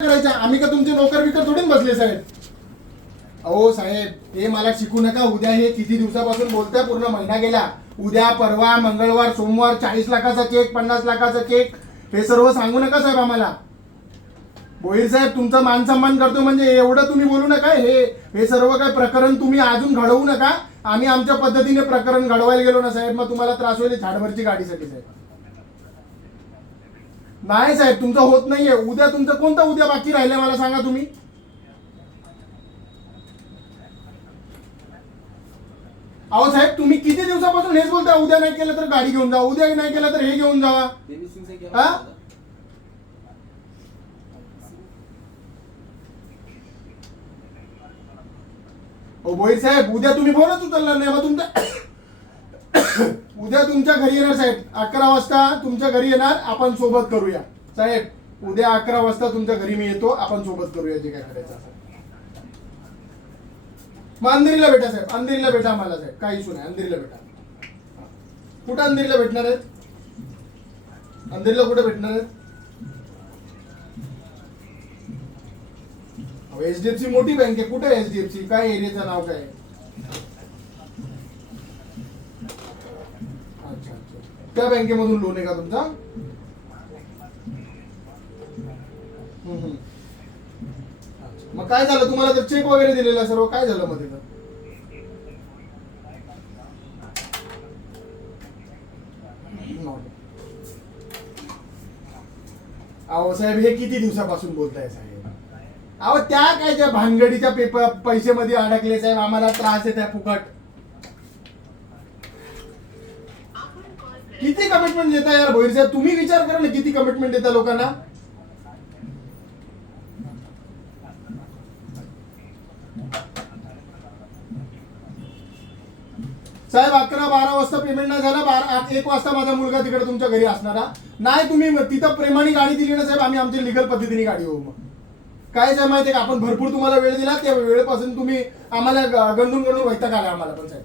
करायचं? आम्ही का तुमचे नोकर बिकर थोडी बसले साहेब? अहो साहेब, हे मला शिकू नका. उद्या हे किती दिवसापासून बोलताय, पूर्ण महिना गेला. उद्या परवा मंगळवार सोमवार 40 लाखाचा चेक, 50 लाखाचा चेक, हे सर्व सांगू नका साहेब आम्हाला. भोईर साहेब, तुमचा मान सन्मान करतो म्हणजे एवढं तुम्ही बोलू नका. हे सर्व काय प्रकरण तुम्ही अजून घडवू नका. आम्ही आमच्या पद्धतीने प्रकरण घडवायला गेलो ना साहेब, मग तुम्हाला त्रास होईल झाडभरची गाडीसाठी साहेब. नाही साहेब, तुमचं होत नाहीये. उद्या तुमचं कोणता उद्या बाकी राहिलंय मला सांगा तुम्ही. अहो साहेब, तुम्ही किती दिवसापासून हेच बोलता, उद्या नाही केलं तर गाडी घेऊन जा, उद्या नाही केलं तर हे घेऊन जावा. हा? भोईर साहेब, उद्या तुम्ही बोलत उचलणार नाही मग तुमच्या उद्या तुमच्या घरी येणार साहेब. 11 वाजता तुमच्या घरी येणार, आपण सोबत करूया साहेब. उद्या 11 वाजता तुमच्या घरी मी येतो, आपण सोबत करूया जे काय करायचं असेल. मग अंधेरीला भेटा साहेब, अंधेरीला भेटा आम्हाला साहेब, काही इशू नाही. अंधेरीला भेटा. कुठं अंधेरीला भेटणार आहेत? अंधेरीला कुठे भेटणार आहेत? HDFC मोठी बँक आहे. कुठे HDFC? काय एरियाचं नाव काय? अच्छा अच्छा, त्या बँकेमधून लोन आहे का तुमचा? मग काय झालं तुम्हाला? तर चेक वगैरे दिलेला सर्व काय झालं मध्ये? अहो साहेब, हे किती दिवसापासून बोलताय साहेब? अहो त्या काय त्या भानगडीच्या पैसे मध्ये अडकले साहेब, आम्हाला त्रास येत आहे फुकट. किती कमिटमेंट देता यार भोईर साहेब? तुम्ही विचार करा ना, किती कमिटमेंट देता लोकांना. साहेब 11-12 वाजता पेमेंट नाही झाला, 1 वाजता माझा मुलगा तिकडे तुमच्या घरी असणारा नाही. तुम्ही तिथं प्रेमाने गाडी दिली ना साहेब, आम्ही आमच्या लिगल पद्धतीने गाडी होऊ. मग काय साहेब माहिती आहे का, आपण भरपूर तुम्हाला वेळ दिला, त्या वेळेपासून तुम्ही आम्हाला गंडून वैताग आला आम्हाला पण साहेब.